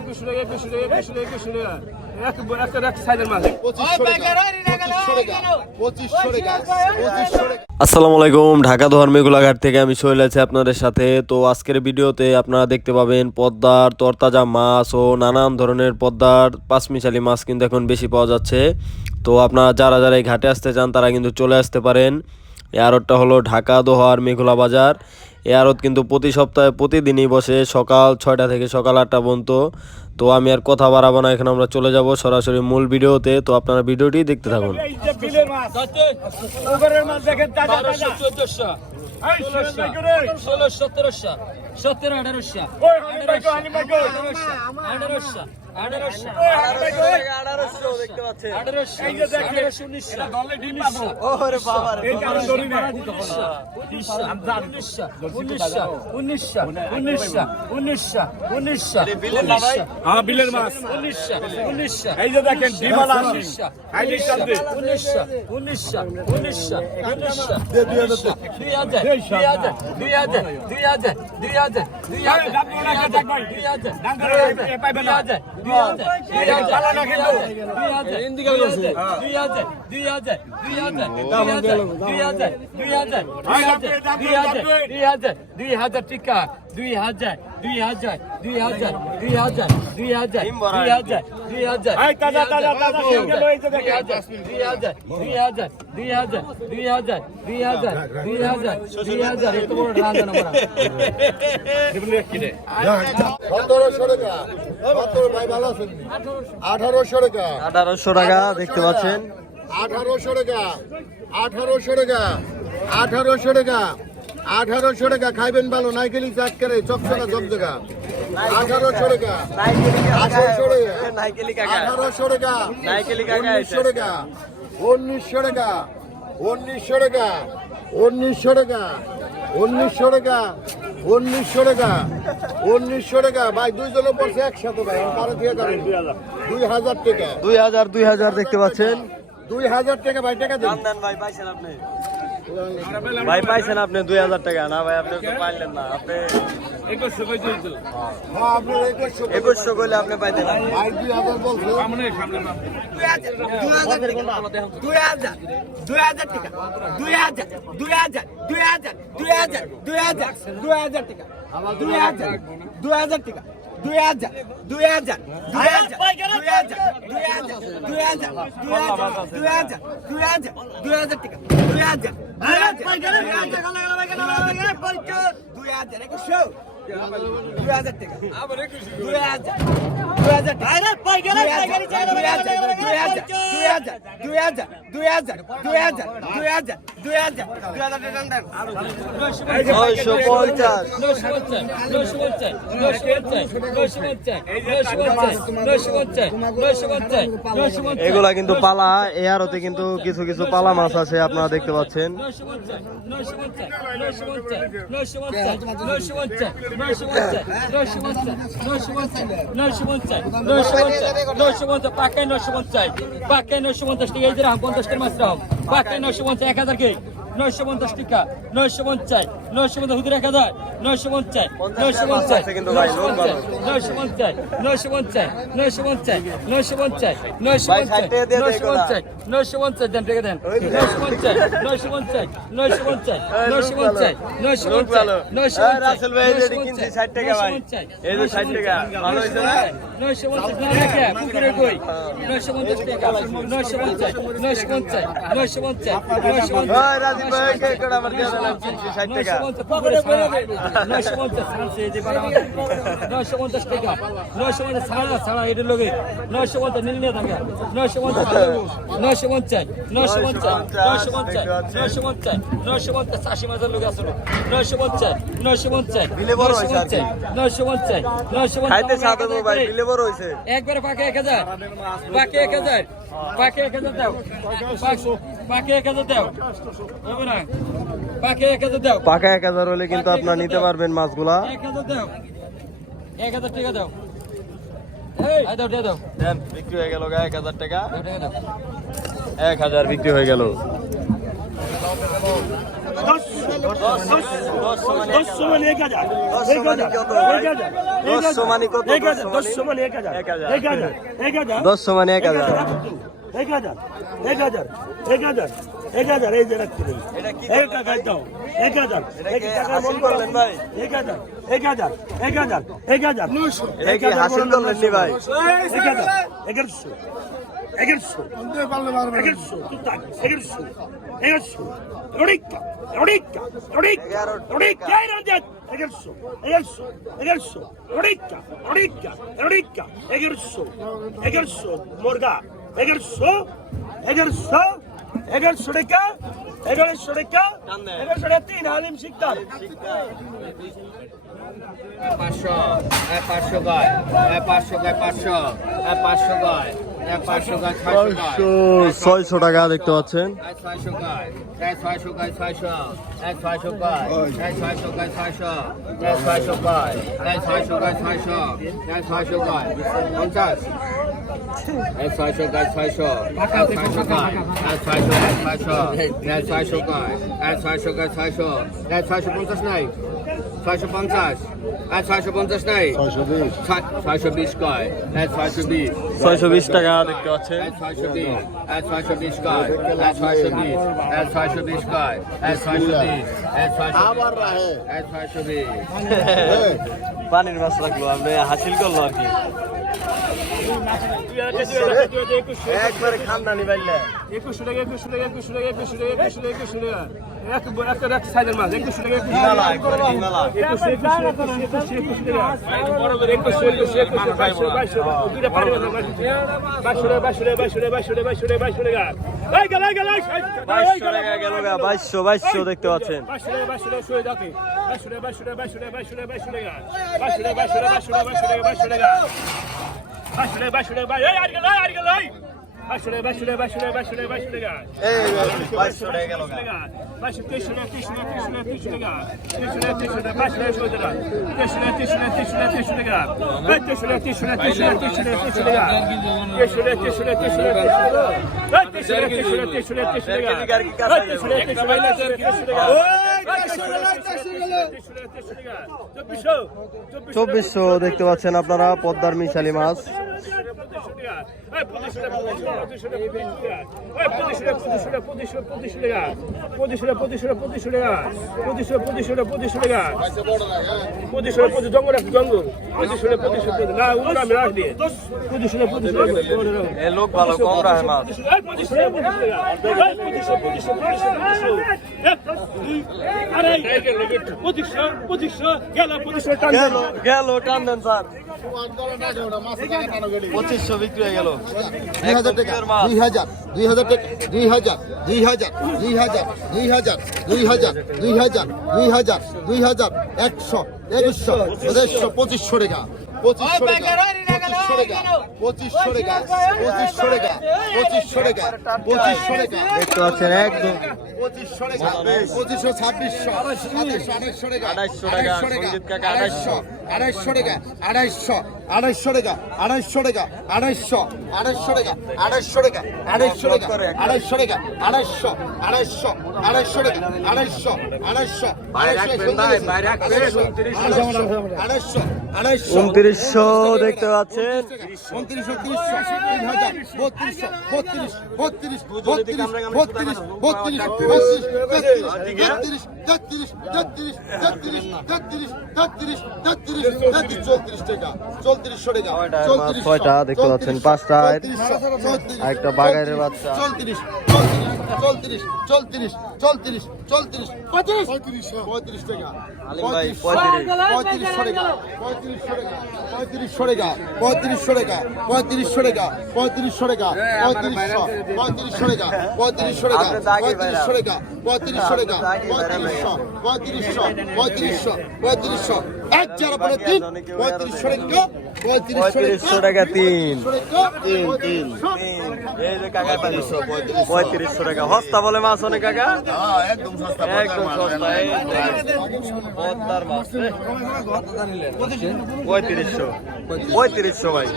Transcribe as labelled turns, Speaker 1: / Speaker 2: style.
Speaker 1: একুশশো টাকা একুশশো টাকা একুশশো টাকা একুশশো টাকা। এক একটা এক সাইজের মাছ
Speaker 2: পঁচিশশো টাকা পঁচিশশো টাকা পঁচিশশো টাকা।
Speaker 3: আসসালামু আলাইকুম ঢাকা দোহার মেঘুলাঘাট থেকে আমি সোহেল আছি আপনাদের সাথে। তো আজকের ভিডিওতে আপনারা দেখতে পাবেন পদ্মার তরতাজা মাছ ও নানান ধরনের পদ্মার পাঁচমিশালি মাছ কিন্তু এখন বেশি পাওয়া যাচ্ছে। তো আপনারা যারা যারা এই ঘাটে আসতে চান তারা কিন্তু চলে আসতে পারেন। এই আড়তটা হলো ঢাকা দোহার মেঘুলা বাজার। এই আড়ত কিন্তু প্রতি সপ্তাহে প্রতিদিনই বসে সকাল ছয়টা থেকে সকাল আটটা পর্যন্ত। তো আমি আর কথা বাড়াবো না এখানে আমরা চলে যাব সরাসরি মূল ভিডিওতে। তো আপনারা ভিডিওটি দেখতে থাকুন।
Speaker 4: সতেরোশো। সতেরো আঠারোশো। আঠারোশো। আঠারোশো।
Speaker 1: বিলের মাছ এই যে দেখেন বিমল
Speaker 4: উনিশশো উনিশশো উনিশশো উনিশশো উনিশশো দুই হাজার দুই হাজার দুই হাজার দুই হাজার দুই হাজার দুই হাজার দুই হাজার টিকা দুই হাজার দুই হাজার দুই হাজার দুই হাজার দুই হাজার দুই হাজার দুই হাজার
Speaker 1: এই তাজা, তাজা, তাজা,
Speaker 4: দুই
Speaker 1: সিঙ্গেল এই যে
Speaker 4: দুই
Speaker 1: দেখেন।
Speaker 4: হাজার দুই হাজার দুই হাজার দুই হাজার দুই হাজার দুই হাজার দুই হাজার দুই হাজার এত বড় রান্না
Speaker 2: সতেরোশো টাকা সতেরো ভাই ভালো আছেন আঠারোশো টাকা
Speaker 3: আঠারোশো টাকা দেখতে পাচ্ছেন
Speaker 2: আঠারোশো টাকা আঠারোশো টাকা আঠারোশো টাকা আঠারোশো টাকা খাইবেন ভালো নাইকেলি চাট করে চকচকা জগজগা আঠারোশো টাকা। আঠারোশো টাকা। আঠারোশো টাকা। উনিশশো টাকা। উনিশশো টাকা। উনিশশো টাকা। উনিশশো টাকা। উনিশশো টাকা। উনিশশো টাকা। উনিশশো টাকা। ভাই দুইজনের পড়ছে একসাথে ভাই কারও দিয়ে যাবেন দুই হাজার টাকা।
Speaker 3: দুই হাজার দুই হাজার দেখতে পাচ্ছেন।
Speaker 2: দুই হাজার টাকা ভাই টাকা দিন
Speaker 3: ভাই পাইছেন আপনি। ভাই পাইছেন আপনি দুই হাজার টাকা। না ভাই আপনি তো পাইলেন না। আপনি
Speaker 1: একুশশো
Speaker 3: করলে আপনি পাইতেন
Speaker 2: দুই হাজার
Speaker 5: টাকা। দুই হাজার দুই হাজার দুই হাজার দুই হাজার দুই হাজার দুই হাজার দুই হাজার দুই হাজার দুই হাজার টাকা দুই হাজার দুই হাজার দুই হাজার টাকা দুই হাজার
Speaker 3: এগুলা কিন্তু পালা এ আরতে কিন্তু কিছু কিছু পালা মাছ আছে আপনারা দেখতে পাচ্ছেন
Speaker 4: নয়শো নয়শো পঞ্চাশ নয়শো পঞ্চাশ পাকায় নয়শো পঞ্চাশ টাকা এই যে রাম পঞ্চাশ টাকা মাছ রাম পাকায় নয়শো পঞ্চাশ, এক হাজার কে? নয়শো পঞ্চাশ টাকা নয়শো পঞ্চাশ নয়শো পঞ্চাশ হুদুর এক হাজার নয়শো পঞ্চাশ নয়শো পঞ্চাশ। নয়শো পঞ্চাশ নয়শো পঞ্চাশ নয়শো পঞ্চাশ নয়শো পঞ্চাশ নয়শো পঞ্চাশ নয়শো। পঞ্চাশ নয়শো পঞ্চাশ দেন টাকা দেন নয়শো পঞ্চাশ নয়শো পঞ্চাশ নয়শো পঞ্চাশ নয়শো পঞ্চাশ নয়শো পঞ্চাশ। নয়শো পঞ্চাশ? নয়শো পঞ্চাশ রেখে পুকুরে কই নয়শো পঞ্চাশ টাকা নয়শো পঞ্চাশ নয়শো পঞ্চাশ নয়শো পঞ্চাশ নয়শো পঞ্চাশ নয়শো পঞ্চাশ টাকা। নয়শো পঞ্চাশ ছাড়া ছাড়া এটার লোকে। নয়শো পঞ্চাশ নিলে নিয়ে থাকে। নয়শো পঞ্চাশ নয়শো পঞ্চাশ নয়শো পঞ্চাশ নয়শো পঞ্চাশ নয়শো পঞ্চাশ নয়শো পঞ্চাশ আশি মাসের লোক আসলো নয়শো পঞ্চাশ নয়শো পঞ্চাশ নয়শো। পঞ্চাশ নয়শো পঞ্চাশ নয়শো পঞ্চাশ একবারে পাকে এক হাজার পাকে এক হাজার। পাকে এক হাজার দাও। পাকে এক হাজার দাও। হবে না পাকে এক হাজার দাও।
Speaker 3: পাকা এক হাজার হলে কিন্তু আপনারা নিতে পারবেন মাছগুলা।
Speaker 4: এক হাজার দাও। এক হাজার টাকা দাও।
Speaker 3: বিক্রি হয়ে গেল এক হাজার টাকা। এক হাজার বিক্রি হয়ে গেল।
Speaker 1: দশ সমান এক হাজার এক হাজার এক হাজার
Speaker 3: দশশো মানে কত?
Speaker 1: এক হাজার
Speaker 3: দশশো
Speaker 1: দশশো মানে এক হাজার
Speaker 3: এক হাজার।
Speaker 1: এক হাজার এক হাজার
Speaker 3: দশশো মানে এক হাজার
Speaker 1: এক হাজার এক হাজার এক হাজার এক হাজার এই যে রাখতে দেবে এক টাকায় দাও এক হাজার এক টাকায় মন করলেন ভাই এক হাজার এক হাজার এক হাজার এক হাজার
Speaker 3: এটা কি হাসিল করলেন ভাই
Speaker 1: এক হাজার এগারোশো এগারোশো এগারোশো এগারোশো এগারোশো ওড়িকা ওড়িকা ওড়িকা এই রাজ্যাত এগারোশো এগারোশো এগারোশো ওড়িকা ওড়িকা ওড়িকা এগারোশো এগারোশো মুরগা। এগারোশো এগারোশো এগারোশো টাকা এগারোশো টাকা এগারোশো টাকা তিন হালিম শিকদার।
Speaker 5: পাঁচশো পাঁচশো গায় পাঁচশো গায় পাঁচশো পাঁচশো গায়। ছয়শো
Speaker 3: টাকা দেখতে পাচ্ছেন
Speaker 5: পঞ্চাশ ছয়শো গাছ ছয়শো ছয়শো গাছ ছয়শো গাছ ছয়শো ছয়শো গাছ ছয়শো ছয়শো গাছ ছয়শো পঞ্চাশ নাই ছয়শো পঞ্চাশ। ছয়শো পঞ্চাশ নাই? ছয়শো বিশ। কয়? ছয়শো বিশ।
Speaker 3: ছয়শো বিশ টাকা দেখতে পাচ্ছেন।
Speaker 5: ছয়শো বিশ। ছয়শো বিশ কয়? ছয়শো বিশ। ছয়শো বিশ কয়? এক ছয়শো বিশ। এক ছয়শো
Speaker 2: আবার
Speaker 5: ছয়শো বিশ।
Speaker 3: পানির মাছ রাখল আপনি হাসিল করল আর কি। একবারে খানদানি পাইলে
Speaker 1: একুশশো টাকা একুশশো টাকা একুশশো টাকা একুশশো টাকা একুশশো টাকা একুশশো টাকা এক একটা এক সাইজের মাছ একুশশো টাকা একুশশো। একুশশো একুশশো টাকা একুশশো একুশশো একুশশো বাইশশো বাইশশো দুইটা মাছ বাইশশো টাকা বাইশশো টাকা বাইশশো টাকা বাইশশো টাকা বাইশশো টাকা বাইশশো টাকা
Speaker 3: বাইশশো বাইশশো দেখতে পাচ্ছেন
Speaker 1: বাইশশো টাকা বাইশশো টাকা চব্বিশশো
Speaker 3: দেখতে পাচ্ছেন আপনারা পদ্মার মিশালি মাছ লোক ভালো কম রাখে মাছ গেল টান দেন স্যার পঁচিশশো বিক্রি হয়ে গেল।
Speaker 2: দুই হাজার টাকা। দুই হাজার দুই হাজার টাকা দুই হাজার দুই হাজার দুই হাজার দুই হাজার দুই হাজার দুই হাজার দুই হাজার দুই হাজার একশো একশো দেড়শো পঁচিশশো টাকা পঁচিশশো টাকা পঁচিশশো টাকা পঁচিশশো টাকা পঁচিশশো টাকা পঁচিশশো টাকা।
Speaker 3: দেখতে পাচ্ছেন একদম
Speaker 2: পঁচিশশো পঁচিশশো ছাব্বিশশো। আড়াইশো। টাকা।
Speaker 3: আড়াইশো টাকা,
Speaker 2: আড়াইশো আড়াইশো। টাকা আড়াইশো আড়াইশো টাকা আড়াইশো টাকা আড়াইশো আড়াইশো টাকা আড়াইশো টাকা আড়াইশো টাকা আড়াইশো টাকা আড়াইশো আড়াইশো আড়াইশো টাকা আড়াইশো আড়াইশো আড়াইশো আড়াইশো আড়াইশো
Speaker 3: উনত্রিশশো। দেখতে পাচ্ছেন।
Speaker 2: উনত্রিশশো তিরিশশো তিন হাজার বত্রিশশো বত্রিশ বত্রিশ বত্রিশ বত্রিশ বত্রিশ বত্রিশ তেত্রিশ তেত্রিশ তেত্রিশ তেত্রিশ তেত্রিশ তেত্রিশ তেত্রিশ তেত্রিশ চৌত্রিশ টাকা চৌত্রিশশো টাকা
Speaker 3: ছয়টা দেখতে পাচ্ছেন, পাঁচটা আর একটা বাগাইরের বাচ্চা।
Speaker 2: চৌত্রিশ চৌত্রিশ। চৌত্রিশ চৌত্রিশ চৌত্রিশ পঁয়ত্রিশ পঁয়ত্রিশ টাকা
Speaker 3: ভাই, পঁয়ত্রিশ।
Speaker 2: পঁয়ত্রিশশো টাকা পঁয়ত্রিশশো টাকা পঁয়ত্রিশশো টাকা পঁয়ত্রিশশো টাকা পঁয়ত্রিশশো টাকা পঁয়ত্রিশশো টাকা পঁয়ত্রিশশো পঁয়ত্রিশশো টাকা পঁয়ত্রিশশো টাকা পঁয়ত্রিশশো টাকা পঁয়ত্রিশশো টাকা পঁয়ত্রিশশো পঁয়ত্রিশশো পঁয়ত্রিশশো পঁয়ত্রিশশো এক চার পরে তিন। পঁয়ত্রিশশো টাকা
Speaker 3: পঁয়ত্রিশশো টাকা তিন।
Speaker 2: তিন তিন।
Speaker 3: এই যে কাকা পঁয়ত্রিশশো টাকা। হস্তা বলে মাছ অনেক কাকা?
Speaker 2: একদম সস্তা
Speaker 3: একদম সস্তা পদ্মার মাছ পঁয়ত্রিশশো। পঁয়ত্রিশশো ভাই।